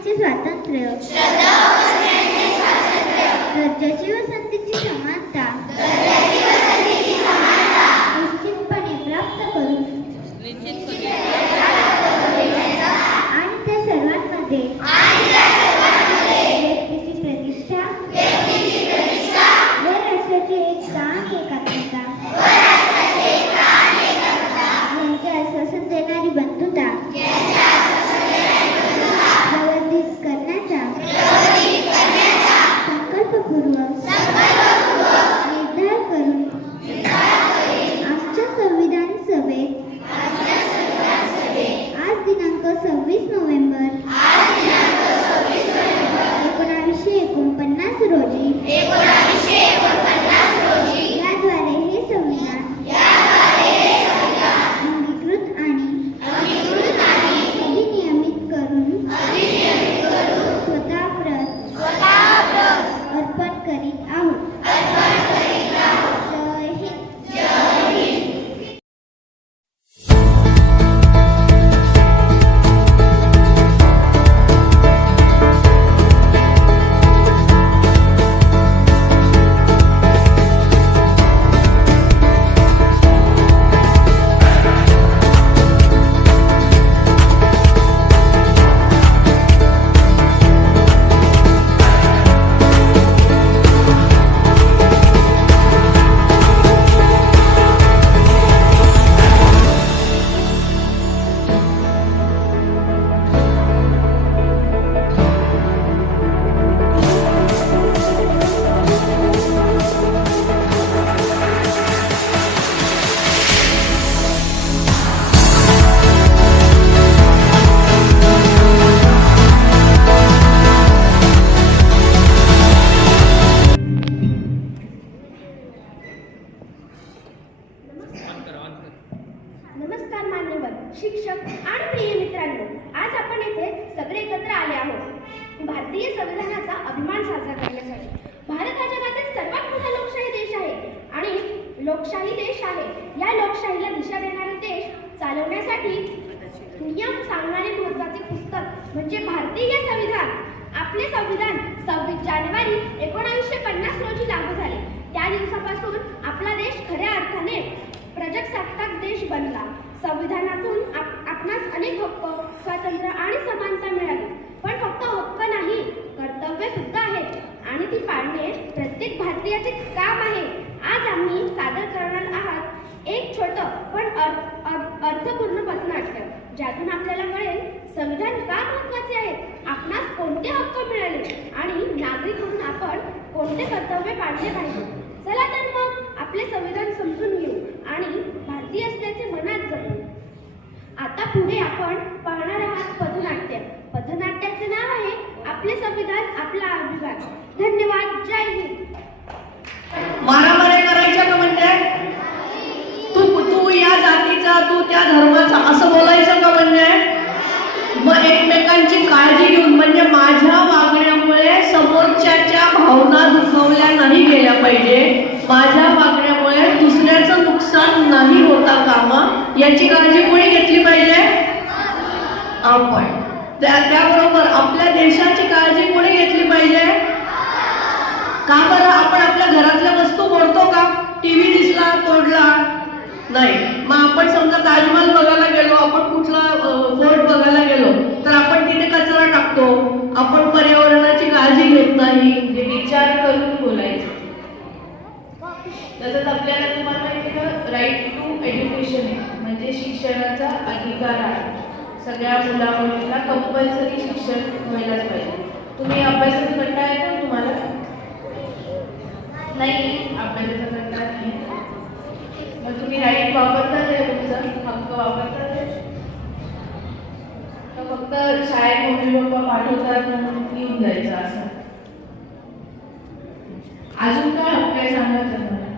यांचे स्वातंत्र्य, दर्जाची व संधीची समानता निश्चितपणे प्राप्त करून आणि त्या सर्वांमध्ये व्यक्तीची प्रतिष्ठा व राष्ट्राची एकता आणि एकात्मता यांचे आश्वासन देणारी बंधुता प्रवर्धित करण्याचा संकल्पपूर्वक निर्धार करून आमच्या संविधान सभेत आज दिनांक 26 नोव्हेंबर 1949 रोजी याद्वारे हे संविधान अंगीकृत आणि अधिनियमित करून स्वतःप्रत अर्पण करीत आहोत. जय हिंद. नमस्कार मान्यवर शिक्षक आणि प्रिय मित्रांनो, आज आपण येथे सगळे एकत्र आले आहोत भारतीय संविधानाचा अभिमान साजरा करण्यासाठी. भारत हा जगातील सर्वात मोठा लोकशाही देश आहे आणि लोकशाही देश आहे. या लोकशाहीला दिशा देणारे देश चालवण्यासाठी नियम सांगणारे महत्त्वाचे पुस्तक म्हणजे भारतीय संविधान. आपले संविधान 26 जानेवारी 1950 रोजी लागू झाले. त्या दिवसापासून आपला देश खऱ्या अर्थाने प्रजासत्ताक देश बनला. संविधानातून आपणास अनेक हक्क, स्वातंत्र्य आणि समानता मिळाली. पण फक्त हक्क नाही, कर्तव्य सुद्धा आहेत आणि ती पाळणे प्रत्येक भारतीयाचे काम आहे. आज आम्ही सादर करणार आहात एक छोटं पण अर्थपूर्ण पथनाट्य, ज्यातून आपल्याला कळेल संविधान का महत्त्वाचे आहे, आपणास कोणते हक्क मिळाले आणि नागरिक म्हणून आपण कोणते कर्तव्य पाळले पाहिजे. चला तर मग आपले संविधान समजून घेऊ आणि भारतीय असल्याचे मनात जपू. आता पुढे आपण पाहणार आहात पथनाट्य. पथनाट्याचे नाव आहे आपले संविधान आपला अभिमान. धन्यवाद. जय हिंद. मारामारी करायच्या का म्हणजे तू या जातीचा, तू त्या धर्माचा असं बोलायचं का म्हणजे मग एकमेकांची काळजी घेऊन म्हणजे माझ्या वागण्यामुळे समोरच्याच्या भावना दुखावल्या नाही गेल्या पाहिजे, माझ्या वागण्यामुळे दुसऱ्याचं नुकसान नाही होता कामा याची काळजी कोणी घेतली पाहिजे? आपण. त्याबरोबर आपल्या देशाची काळजी कोणी घेतली पाहिजे? का बरं? आपण आपल्या घरातल्या वस्तू मोडतो का? टीव्ही दिसला तोडला नाही. मग आपण समजा ताजमहल बघायला गेलो, आपण कुठला फोर्ट बघायला गेलो तर आपण तिथे कचरा टाकतो, आपण पर्यावरणाची काळजी घेत नाही. विचार करून बोलायचं. तसंच आपल्याला तुम्हाला माहिती का राईट टू एज्युकेशन आहे, म्हणजे शिक्षणाचा अधिकार आहे. सगळ्या मुलामुलींना कंपल्सरी शिक्षण व्हायलाच पाहिजे. तुम्ही अभ्यासाचा कंटाळा येतो तुम्हाला? नाही, अभ्यासाचा कंटाळा नाही. मग तुम्ही राईट वापरता ते, तुमचा हक्क वापरता ते, तर फक्त शाळेत मम्मी पप्पा पाठवतात म्हणून येऊन जायचं असं. अजून काय हक्क आहे सांगा तुम्हाला?